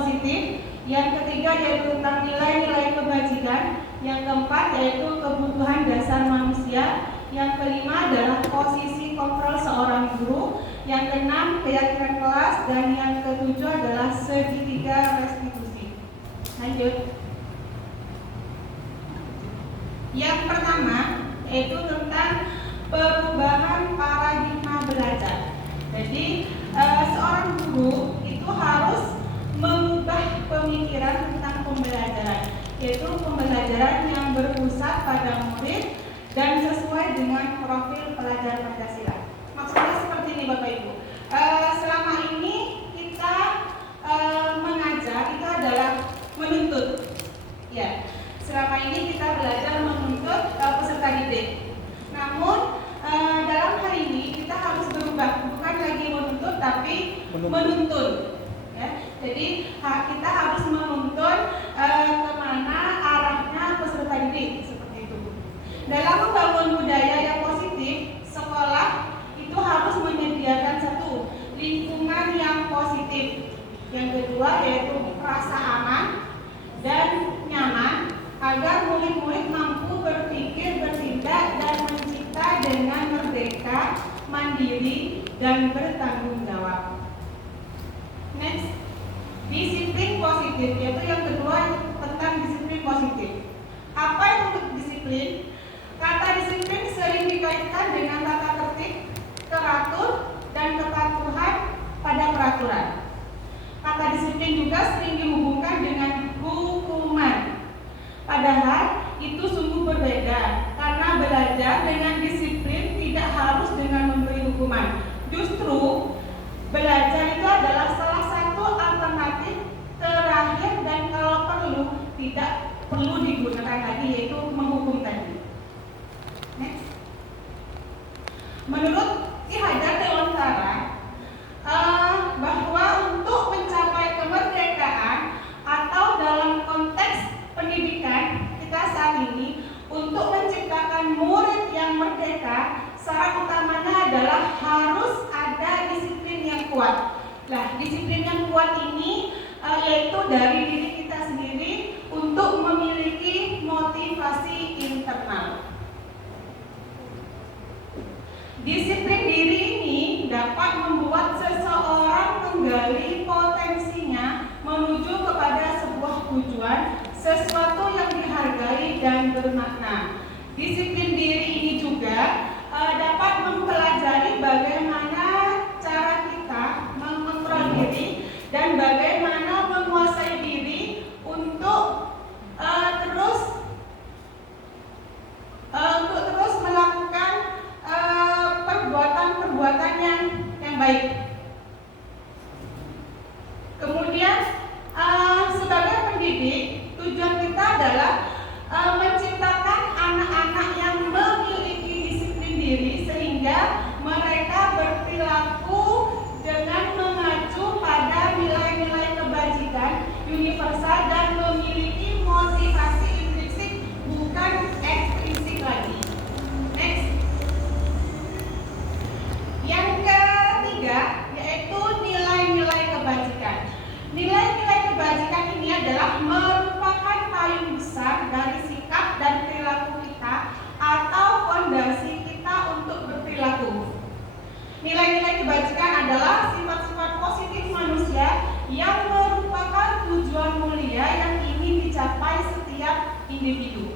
positif. Yang ketiga yaitu tentang nilai-nilai kebajikan. Yang keempat yaitu kebutuhan dasar manusia. Yang kelima adalah posisi kontrol seorang guru. Yang keenam keyakinan kelas. Dan yang ketujuh adalah segitiga restitusi. Lanjut. Yang pertama yaitu tentang perubahan paradigma belajar. Jadi seorang guru itu harus mengubah pemikiran tentang pembelajaran, yaitu pembelajaran yang berpusat pada murid dan sesuai dengan profil pelajar Pancasila. Maksudnya seperti ini Bapak Ibu. Selama ini kita mengajar itu adalah menuntut. Ya, selama ini kita belajar menuntut peserta didik. Namun dalam hal ini kita harus berubah, bukan lagi menuntut tapi menuntun. Ya, jadi kita harus menuntun kemana arahnya peserta didik seperti itu. Dalam membangun budaya yang positif, sekolah itu harus menyediakan satu lingkungan yang positif. Yang kedua yaitu rasa aman dan nyaman agar murid-murid mampu berpikir, bertindak, dan mencipta dengan merdeka, mandiri, dan bertanggung jawab. Next, disiplin positif, yaitu yang kedua tentang disiplin positif. Apa itu disiplin? Kata disiplin sering dikaitkan dengan tata tertib, teratur, dan kepatuhan pada peraturan. Kata disiplin juga sering dihubungkan dengan hukuman. Padahal itu sungguh berbeda, karena belajar dengan disiplin tidak harus dengan memberi hukuman. Justru belajar itu adalah salah satu alternatif terakhir dan kalau perlu tidak perlu digunakan lagi, yaitu menghukum tadi. Next. Menurut Ki Hajar Dewantara bahwa untuk mencapai kemerdekaan atau dalam konteks pendidikan kita saat ini, untuk menciptakan murid yang merdeka, syarat utamanya adalah harus ada disiplin yang kuat. Nah, disiplin yang kuat ini yaitu dari diri kita sendiri untuk memiliki motivasi internal. Disiplin diri ini dapat membuat seseorang menggali potensinya menuju kepada sebuah tujuan, sesuatu yang dihargai dan bermakna. Disiplin diri ini juga dapat mempelajari bagaimana cara kita mengontrol diri dan bagaimana menguasai diri untuk terus melakukan perbuatan-perbuatan yang baik. Kemudian sebagai pendidik, tujuan kita adalah menciptakan anak-anak yang memiliki disiplin diri sehingga mereka berperilaku dengan mengacu pada nilai-nilai kebajikan universal dan memiliki motivasi intrinsik bukan ekstrinsik lagi. Next. Yang ketiga yaitu nilai-nilai kebajikan. Nilai-nilai kebajikan ini adalah merupakan payung besar dari sikap dan perilaku kita atau fondasi kita untuk berperilaku. Nilai-nilai kebajikan adalah sifat-sifat positif manusia yang merupakan tujuan mulia yang ingin dicapai setiap individu.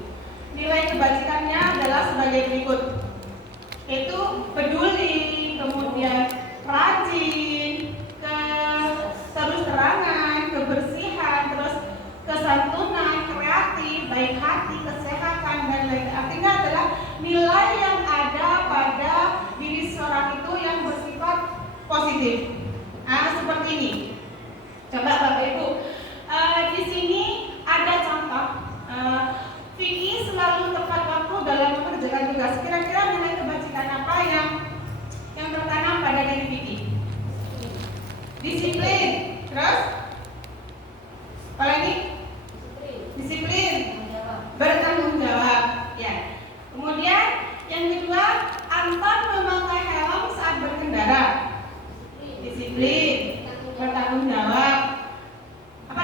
Nilai kebajikannya adalah sebagai berikut, yaitu peduli, kemudian rajin, terus terangan, kebersihan, terus kesantunan, kreatif, baik hati, kesehatan, dan lain. Artinya adalah nilai yang ada pada diri seorang itu yang bersifat positif. Nah, seperti ini. Coba Bapak Ibu, di sini ada contoh. Vicky selalu tepat waktu dalam mengerjakan tugas. Kira-kira nilai kebajikan apa yang tertanam pada diri Vicky? Disiplin. Terus? Apa lagi? Disiplin. Bertanggung jawab. Ya. Kemudian yang kedua, Anton memakai helm saat berkendara. Disiplin. Bertanggung jawab. Apa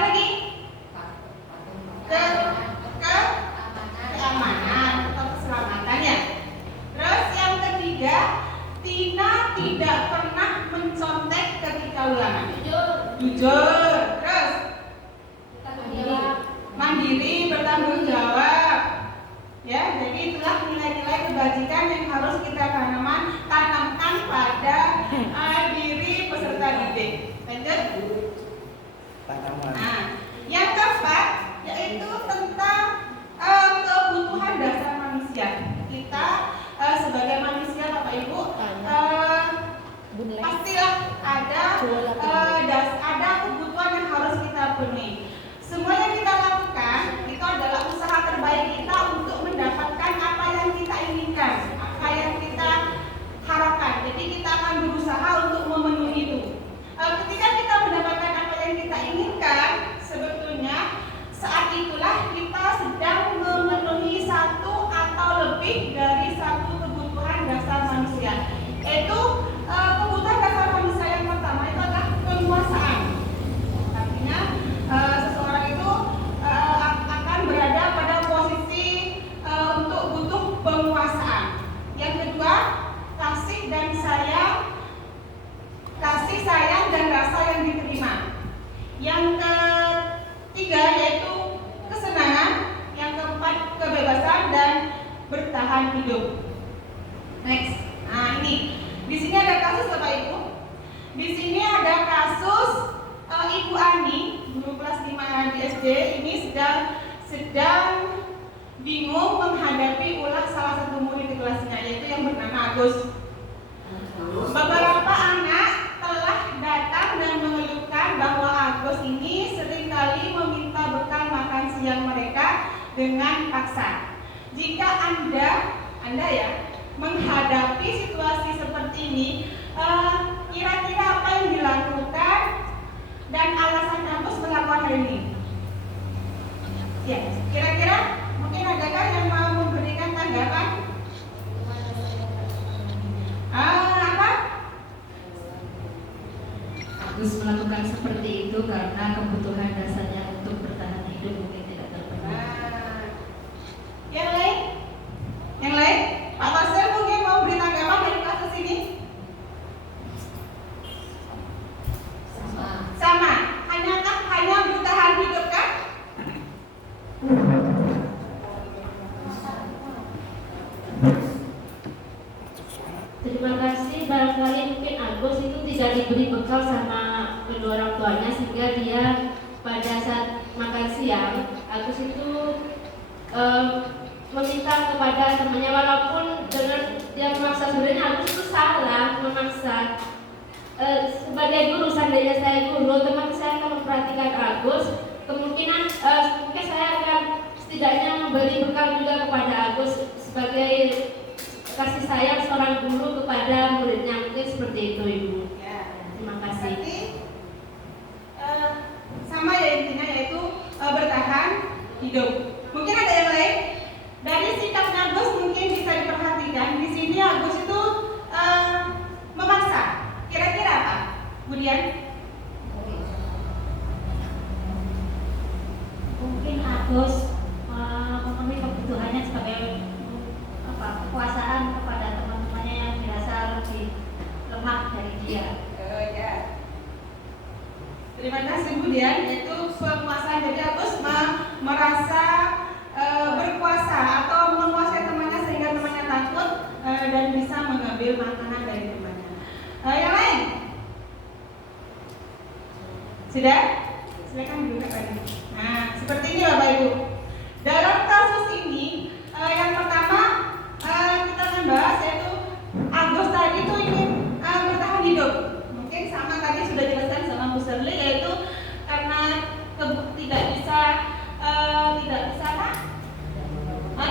ulangan. Jujur. Terus mandiri, bertanggung jawab. Ya, jadi itulah nilai-nilai kebajikan yang harus kita tanamkan pada diri peserta didik. Lanjut. Nah, yang keempat yaitu tentang kebutuhan dasar manusia. Kita sebagai manusia, Bapak Ibu, pastilah ada kebutuhan yang harus kita penuhi. Semua yang kita lakukan itu adalah usaha terbaik kita untuk mendapatkan apa yang kita inginkan, apa yang kita harapkan. Jadi kita akan berusaha untuk memenuhi itu. Ketika kita mendapatkan apa yang kita inginkan, sebetulnya saat itulah kita sedang memenuhi satu atau lebih dari satu kebutuhan dasar manusia. Yaitu kebutuhan dasar manusia yang pertama itu adalah penguasaan. Artinya seseorang itu akan berada pada posisi untuk butuh penguasaan. Yang kedua, kasih sayang dan rasa yang diterima. Yang ketiga yaitu kesenangan. Yang keempat, kebebasan dan bertahan hidup. Next. Nah, ini di sini ada kasus, Bapak Ibu. Di sini ada kasus Ibu Ani, guru kelas 5 di SD, ini sedang bingung menghadapi ulah salah satu murid di kelasnya, yaitu yang bernama Agus. Beberapa anak telah datang dan mengeluhkan bahwa Agus ini seringkali meminta bekal makan siang mereka dengan paksa. Jika Anda ya menghadapi situasi seperti ini, kira-kira apa yang dilakukan dan alasan Agus melakukan hal ini? Ya, kira-kira mungkin adakah yang mau memberikan tanggapan? Apa? Agus melakukan seperti itu karena kebutuhan dasarnya untuk bertahan hidup mungkin tidak terpenuhi. Yang lain? Yang lain? Pak Tasir mungkin mau beri tanggapan dari kasus ini? Sama. Hanya bertahan hidup kan? Terima kasih. Barangkali mungkin Agus itu tidak diberi bekal sama kedua orang tuanya sehingga dia pada saat makan siang Agus itu meminta kepada temannya, walaupun dengan dia memaksa. Sebenarnya Agus itu salah memaksa. Sebagai guru, seandainya saya guru, teman saya akan memperhatikan Agus, kemungkinan mungkin saya akan setidaknya memberi bekal juga kepada Agus sebagai kasih sayang seorang guru kepada muridnya. Mungkin seperti itu, Ibu. Ya. Terima kasih. Berarti sama ya intinya, yaitu bertahan hidup. Mungkin ada yang lain? Dari sikap Agus mungkin bisa diperhatikan. Di sini Agus itu memaksa. Kira-kira apa, Bu Dian? Mungkin Agus memenuhi kebutuhannya sebagai kekuasaan kepada teman-temannya yang dirasa lebih lemah dari dia. Ya. Terima kasih Bu Dian. Itu penguasaan. Jadi Agus merasa berkuasa atau menguasai temannya sehingga temannya takut dan bisa mengambil makanan dari temannya. Yang lain? Sudah? Silakan dulu Kak Fadli. Nah, seperti ini Bapak Ibu. Dalam kasus ini, yang pertama kita akan bahas yaitu Agus tadi itu ingin bertahan hidup. Mungkin sama tadi sudah dijelaskan sama Bu Serli, yaitu karena tidak bisa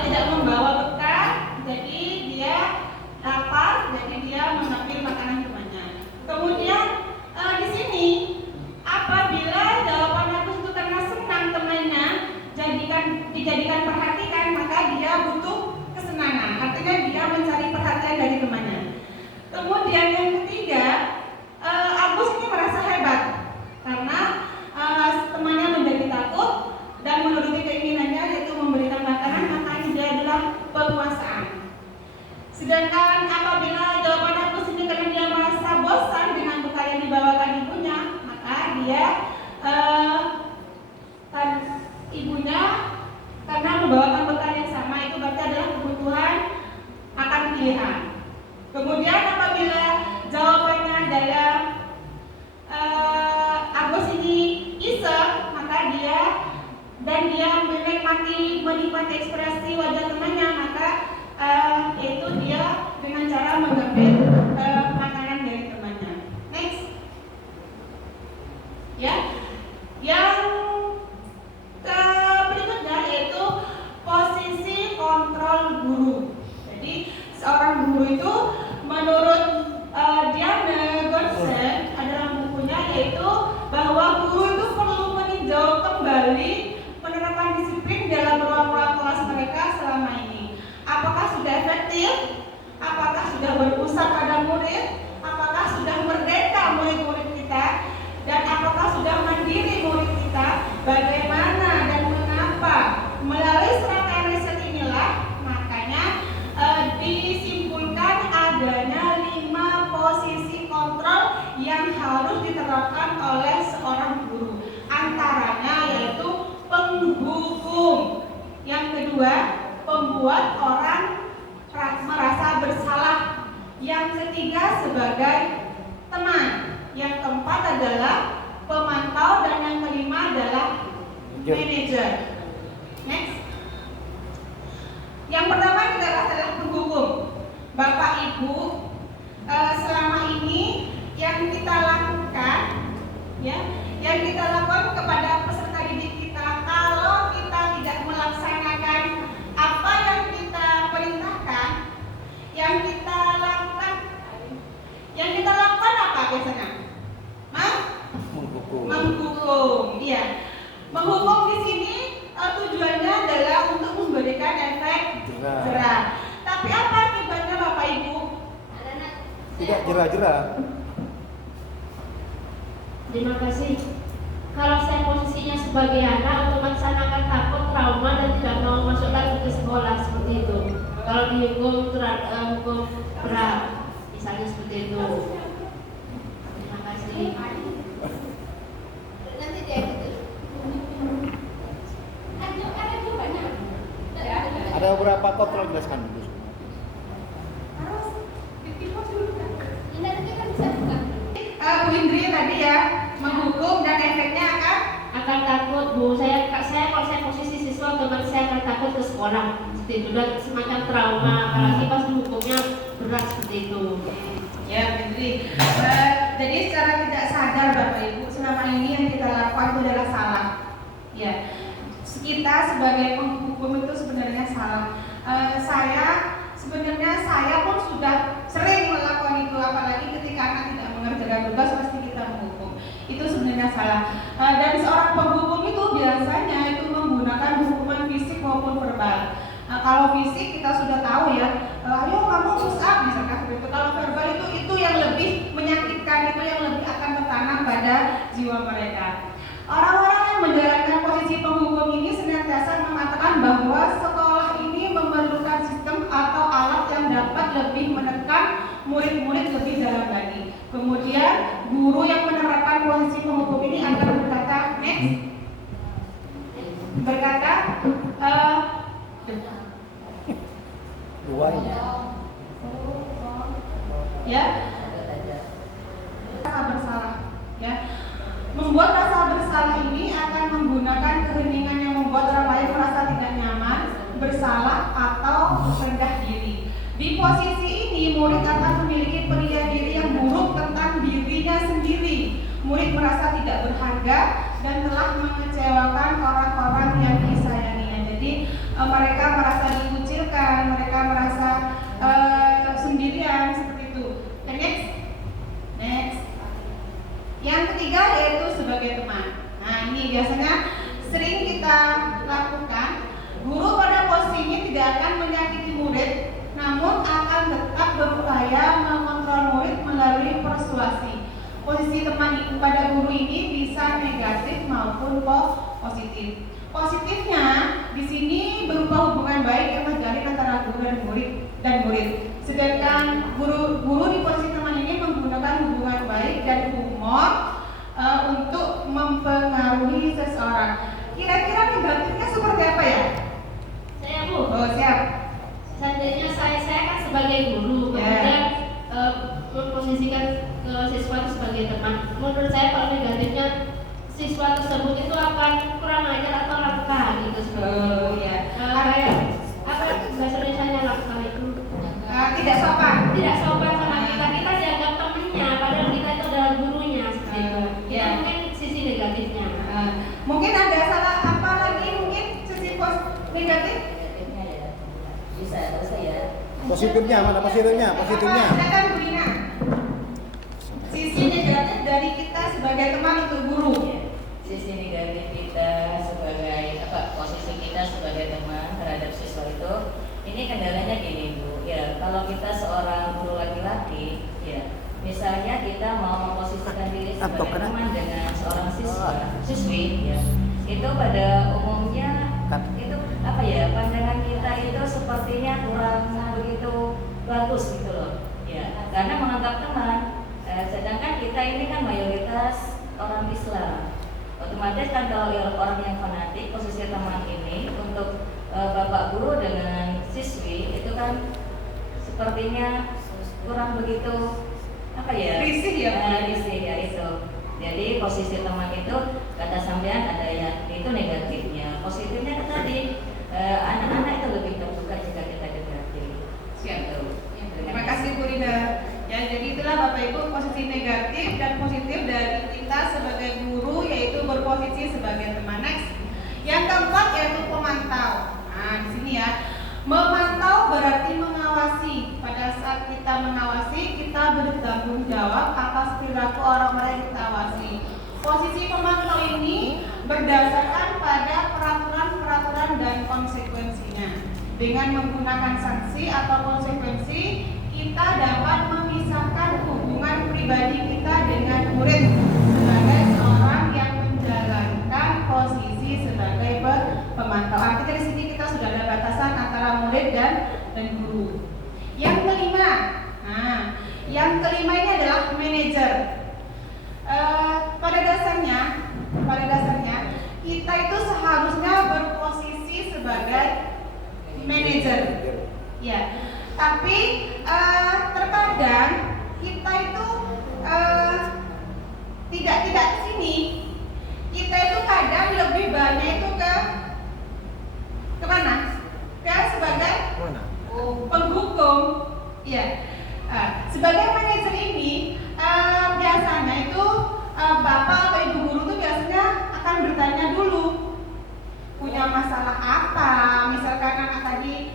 tidak membawa bekal, jadi dia lapar, jadi dia mengambil makanan temannya. Kemudian di sini apabila jawaban Agus itu karena senang temannya dijadikan perhatian mengamati ekspresi wajah temannya, maka itu dia dengan cara mengambil makanan dari temannya. Next, ya, yang berikutnya yaitu posisi kontrol guru. Jadi seorang guru itu menurut Diane Gonsen adalah bukunya, yaitu bahwa guru itu perlu meninjau kembali penerapan disiplin dalam ruang-ruang kelas mereka selama ini. Apakah sudah efektif? Apakah sudah berpusat pada murid? Apakah sudah merdeka murid-murid kita? Dan apakah sudah mandiri murid kita? Bagaimana dan mengapa? Melalui serangkaian riset inilah makanya disimpulkan adanya 5 posisi kontrol yang harus diterapkan oleh seorang guru. Antaranya yaitu penghukum. Yang kedua, pembuat orang merasa bersalah. Yang ketiga, sebagai teman. Yang keempat adalah pemantau, dan yang kelima adalah manajer. Next. Yang pertama kita bahas adalah penghukum. Bapak Ibu, selama ini yang kita lakukan, ya, yang kita lakukan kepada peserta didik kita, kalau kita tidak melaksanakan apa yang kita perintahkan, yang kita lakukan apa biasanya? Menghukum. Iya. Menghukum di sini tujuannya adalah untuk memberikan efek jerah. Tapi apa akibatnya Bapak Ibu? Tidak jerah-jerah. Terima kasih. Kalau saya posisinya sebagai anak, otomatis anak akan takut, trauma, dan tidak mau masuk lagi ke sekolah seperti itu. Kalau dihukum hukum berat, misalnya seperti itu. Terima kasih. Nanti dia Ada beberapa kontrol, jelaskan dulu. Harus ditipu dulu kan? nanti kan bisa bukan? Bu Indri tadi ya, menghukum dan efeknya Akan takut, Bu. Kalau saya posisi siswa, otomatis saya akan takut ke sekolah seperti itu, dan semacam trauma, apalagi pas hukumnya berat seperti itu. ya, Bu Indri. Jadi secara tidak sadar Bapak Ibu, selama ini yang kita lakukan itu adalah salah. Ya, kita sebagai penghukum itu sebenarnya salah. Saya pun sudah sering melakukan itu, apalagi ketika anak tidak mengerjakan tugas pasti kita menghukum. Itu sebenarnya salah. Dan seorang penghukum itu biasanya itu menggunakan hukuman fisik maupun verbal. Kalau fisik kita sudah tahu ya, ayo kamu push up misalkan seperti itu. Kalau verbal itu yang lebih menyakitkan, itu yang lebih akan tertanam pada jiwa mereka. Orang-orang yang menjalankan posisi penghukum ini senantiasa mengatakan bahwa sekolah ini memerlukan sistem atau alat yang dapat lebih menekan murid-murid lebih dalam lagi. Kemudian guru yang menerapkan posisi penghukum ini akan berkata ya, rasa bersalah, ya. Membuat rasa bersalah ini akan menggunakan keheningan yang membuat orang lain merasa tidak nyaman, bersalah, atau rendah diri. Di posisi ini, murid akan memiliki perilaku diri yang buruk tentang dirinya sendiri. Murid merasa tidak berharga dan telah mengecewakan orang-orang yang disayanginya. Jadi mereka merasa dikucilkan, mereka merasa sendirian seperti itu. Next. Yang ketiga yaitu sebagai teman. Nah, ini biasanya sering kita lakukan. Guru pada posisi ini tidak akan menyakiti murid, namun akan tetap berupaya mengontrol murid melalui persuasi. Posisi teman pada guru ini bisa negatif maupun positif. Positifnya di sini berupa hubungan baik yang terjalin antara guru dan murid. Sedangkan guru di posisi teman ini menggunakan hubungan baik dan humor untuk mempengaruhi seseorang. Kira-kira negatifnya seperti apa ya? Saya, Bu. Oh, siap. Seandainya saya kan sebagai guru, kemudian memposisikan siswa itu sebagai teman. Menurut saya kalau negatifnya siswa tersebut itu akan kurang ajar atau latah gitu sebenarnya. ya. Kayak apa bahasa Indonesianya latah itu? Tidak sopan. Tidak sopan sama kita, kita dianggap temennya padahal kita itu adalah gurunya seperti itu. Ya. Itu mungkin sisi negatifnya. Mungkin ada salah apa lagi, mungkin sisi negatif? Bisa atau saya Positifnya mana? Positifnya? Positifnya. Silakan Bu Ina. Sisi negatif dari kita sebagai teman untuk guru. sisi negatif kita sebagai posisi kita sebagai teman terhadap siswa itu, ini kendalanya gini Bu ya, kalau kita seorang guru laki-laki ya, misalnya kita mau memposisikan diri sebagai teman dengan seorang siswi ya, itu pada umumnya itu pandangan kita itu sepertinya kurang begitu bagus gitu loh ya, karena menganggap teman, sedangkan kita ini kan mayoritas orang Islam, otomatis kan kalau orang yang fanatik, posisi teman ini untuk bapak guru dengan siswi itu kan sepertinya kurang begitu Risih ya? Risih ya itu. Jadi posisi teman itu kata sampean ada yang itu negatifnya, positifnya kan tadi anak-anak itu lebih terbuka jika kita dekati. Siap. Terima kasih Bu Rina. Ya, jadi itulah Bapak Ibu posisi negatif dan positif dari kita sebagai guru, yaitu berposisi sebagai teman. Next. Yang keempat yaitu pemantau. Nah, di sini ya. Memantau berarti mengawasi. Pada saat kita mengawasi, kita bertanggung jawab atas perilaku orang-orang yang kita awasi. Posisi pemantau ini berdasarkan pada peraturan-peraturan dan konsekuensinya. Dengan menggunakan sanksi atau konsekuensi, kita dapat memisahkan hubungan pribadi kita dengan murid sebagai seorang yang menjalankan posisi sebagai pemantau. Artinya di sini kita sudah ada batasan antara murid dan guru. Yang kelima, yang kelima ini adalah manajer. Pada dasarnya kita itu seharusnya berposisi sebagai manajer. Ya. Tapi terkadang kita itu tidak sini. Kita itu kadang lebih banyak itu ke mana? Ke sebagai penghukum. Ya. Sebagai manajer ini biasanya itu bapak atau ibu guru itu biasanya akan bertanya dulu punya masalah apa, misalkan anak tadi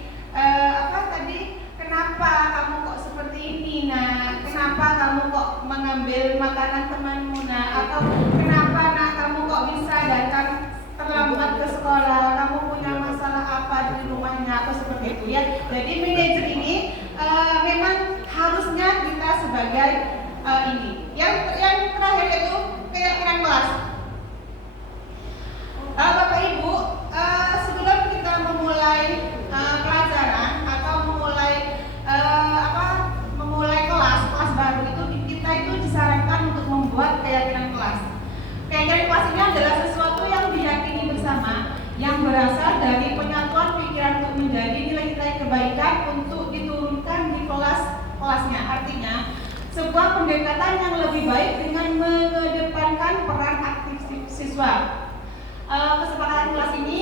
kenapa kamu kok seperti ini, nah kenapa kamu kok mengambil makanan temanmu, nah atau kenapa nak kamu kok bisa datang terlambat ke sekolah, kamu punya masalah apa di rumahnya atau seperti itu ya. Jadi manajer ini memang harusnya kita sebagai ini. Yang terakhir itu keyakinan kelas. Bapak Ibu, sebelum kita memulai pelajaran atau memulai kelas baru kita itu disarankan untuk membuat keyakinan kelas. Keyakinan kelas ini adalah sesuatu yang diyakini bersama, yang berasal dari penyatuan pikiran untuk menjadi nilai-nilai kebaikan untuk diturunkan di kelasnya. Artinya sebuah pendekatan yang lebih baik dengan mengedepankan peran aktif siswa. Kesepakatan kelas ini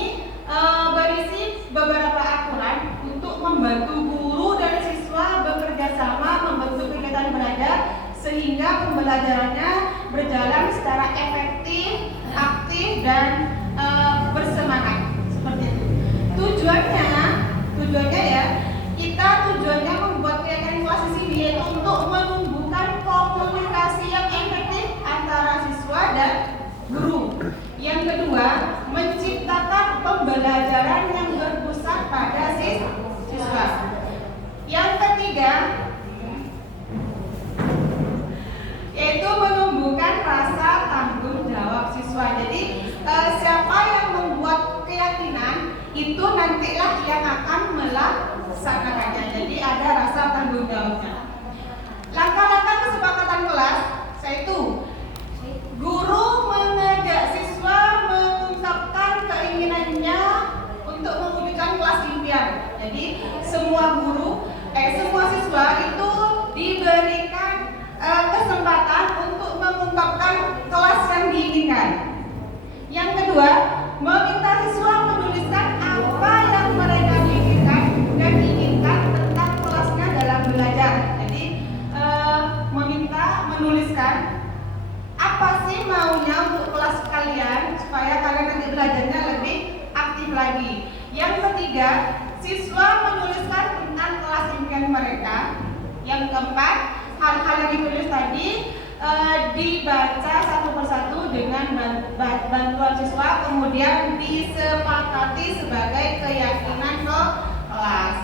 berisi beberapa aturan untuk membantu guru dan siswa bekerja sama membentuk kegiatan belajar sehingga pembelajarannya berjalan secara efektif, aktif dan bersemangat seperti itu. Tujuannya ya, tujuannya membuat kegiatan kelas di sini yaitu untuk menumbuhkan komunikasi yang efektif antara siswa dan guru. Yang kedua, menciptakan pembelajaran yang berpusat pada siswa. Yang ketiga, yaitu menumbuhkan rasa tanggung jawab siswa. Jadi siapa yang membuat keyakinan itu nantilah yang akan melaksanakannya. Jadi ada rasa tanggung jawabnya. Langkah-langkah kesepakatan kelas yaitu guru mengajak siswa mengungkapkan keinginannya untuk mewujudkan kelas impian. Jadi semua siswa itu diberikan kesempatan untuk mengungkapkan kelas yang diinginkan. maunya untuk kelas kalian supaya kalian nanti belajarnya lebih aktif lagi. Yang ketiga, siswa menuliskan tentang kelas impian mereka. Yang keempat, hal-hal yang ditulis tadi dibaca satu persatu dengan bantuan siswa, kemudian disepakati sebagai keyakinan kelas.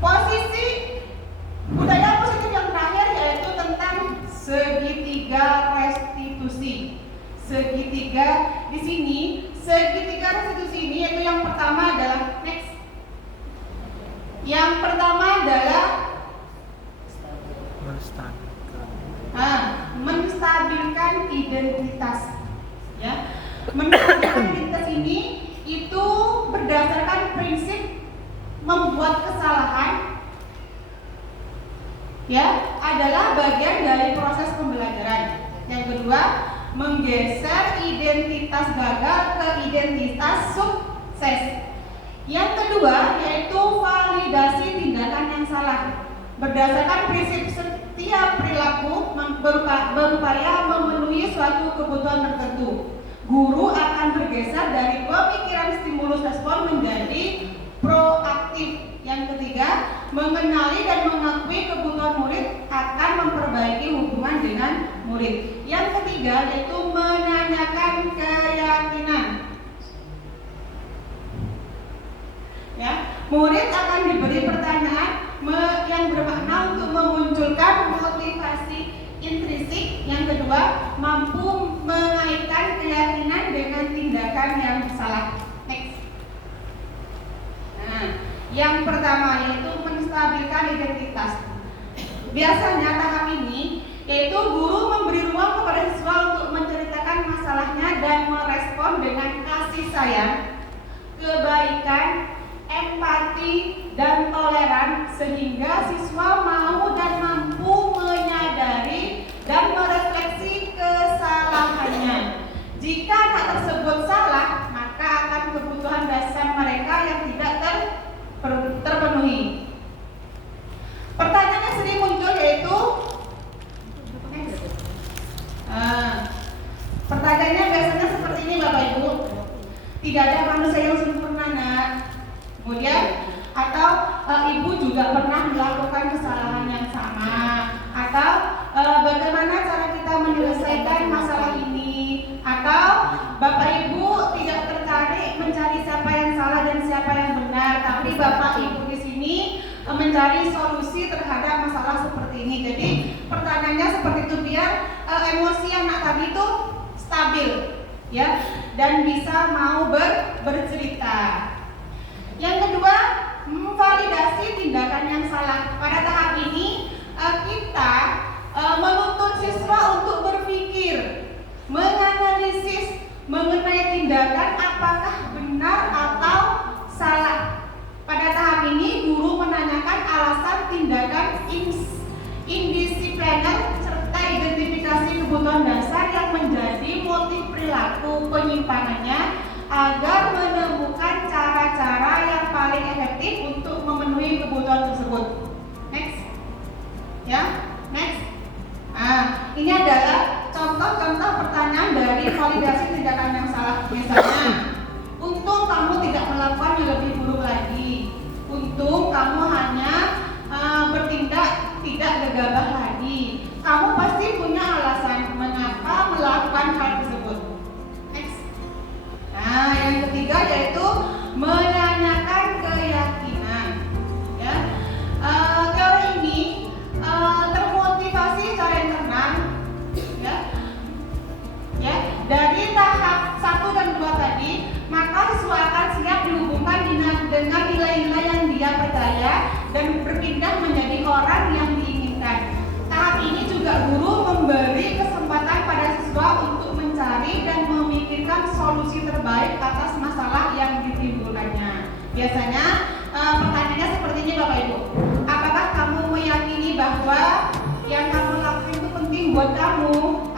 Posisi budaya positif yang terakhir yaitu tentang segitiga restitusi. Segitiga di sini, segitiga restitusi ini yaitu yang pertama adalah next. Yang pertama adalah menstabilkan identitas. Ya, menstabilkan identitas ini itu berdasarkan prinsip membuat kesalahan, ya, adalah bagian dari proses pembelajaran. Yang kedua, menggeser identitas gagal ke identitas sukses. Yang kedua yaitu validasi tindakan yang salah. Berdasarkan prinsip setiap perilaku berupaya memenuhi suatu kebutuhan tertentu. Guru akan bergeser dari pemikiran stimulus respon menjadi proaktif. Yang ketiga, mengenali dan mengakui kebutuhan murid akan memperbaiki hubungan dengan murid. Yang ketiga yaitu menanyakan keyakinan. Ya, murid akan diberi pertanyaan yang bermakna untuk memunculkan motivasi intrinsik. Yang kedua, mampu mengaitkan keyakinan dengan tindakan yang salah. Next. Nah, yang pertama yaitu menstabilkan identitas. Biasanya tahap ini yaitu guru memberi ruang kepada siswa untuk menceritakan masalahnya dan merespon dengan kasih sayang, kebaikan, empati, dan toleran sehingga siswa mau dan mampu menyadari dan merefleksi kesalahannya. Jika hal tersebut salah, maka akan kebutuhan dasar mereka yang tidak terpenuhi. Pertanyaan yang sering muncul yaitu pertanyaannya biasanya seperti ini Bapak Ibu. Tidak ada manusia yang sempurna, nak. Kemudian atau ibu juga pernah melakukan kesalahan yang sama, atau bagaimana cara kita menyelesaikan masalah ini, atau Bapak Ibu tidak tertarik mencari siapa yang salah dan siapa yang benar, tapi Bapak Ibu di sini mencari solusi terhadap masalah seperti ini. Jadi pertanyaannya seperti itu biar emosi anak tadi itu stabil, ya, dan bisa mau bercerita. Yang kedua, memvalidasi tindakan yang salah. Pada tahap ini kita menuntut siswa untuk berpikir, menganalisis mengenai tindakan apakah benar atau salah. Pada tahap ini guru menanyakan alasan tindakan indisipliner serta identifikasi kebutuhan dasar yang menjadi motif perilaku penyimpanannya agar menemukan cara-cara yang paling efektif untuk memenuhi kebutuhan tersebut. Next. Ya, next. Nah, ini adalah contoh-contoh pertanyaan dari validasi tindakan yang salah. Misalnya, untung kamu tidak melakukan yang lebih buruk lagi. Untung kamu hanya bertindak tidak gegabah lagi. Kamu pasti punya alasan mengapa melakukan hal tersebut. Next. Nah, yang ketiga yaitu menanyakan keyakinan. Ya, teori ini termotivasi secara internal. Ya, dari tahap 1 dan 2 tadi, maka siswa akan siap dihubungkan dengan nilai-nilai yang dia percaya dan berpindah menjadi orang yang diinginkan. Tahap ini juga guru memberi kesempatan pada siswa untuk mencari dan memikirkan solusi terbaik atas masalah yang ditimbulkannya. Biasanya pertanyaannya seperti ini Bapak Ibu. Apakah kamu meyakini bahwa yang kamu lakukan itu penting buat kamu?